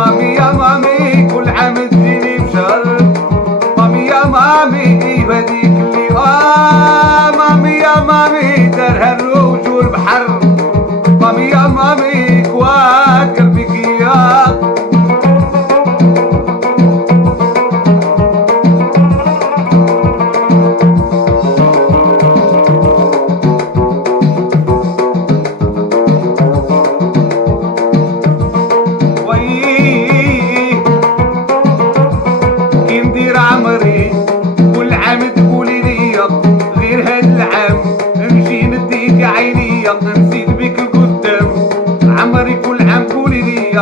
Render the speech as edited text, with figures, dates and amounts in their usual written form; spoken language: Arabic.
مامي يا مامي كل عام تجيني بشهر. مامي يا مامي هذيك اللي مامي يا مامي دارها الروج والبحر. مامي يا مامي كواد قلبك يا عمري. كل عام تقولي لي غير هاد العام نمشي نديك عينيا نزيد بك القدام. عمري كل عام تقولي لي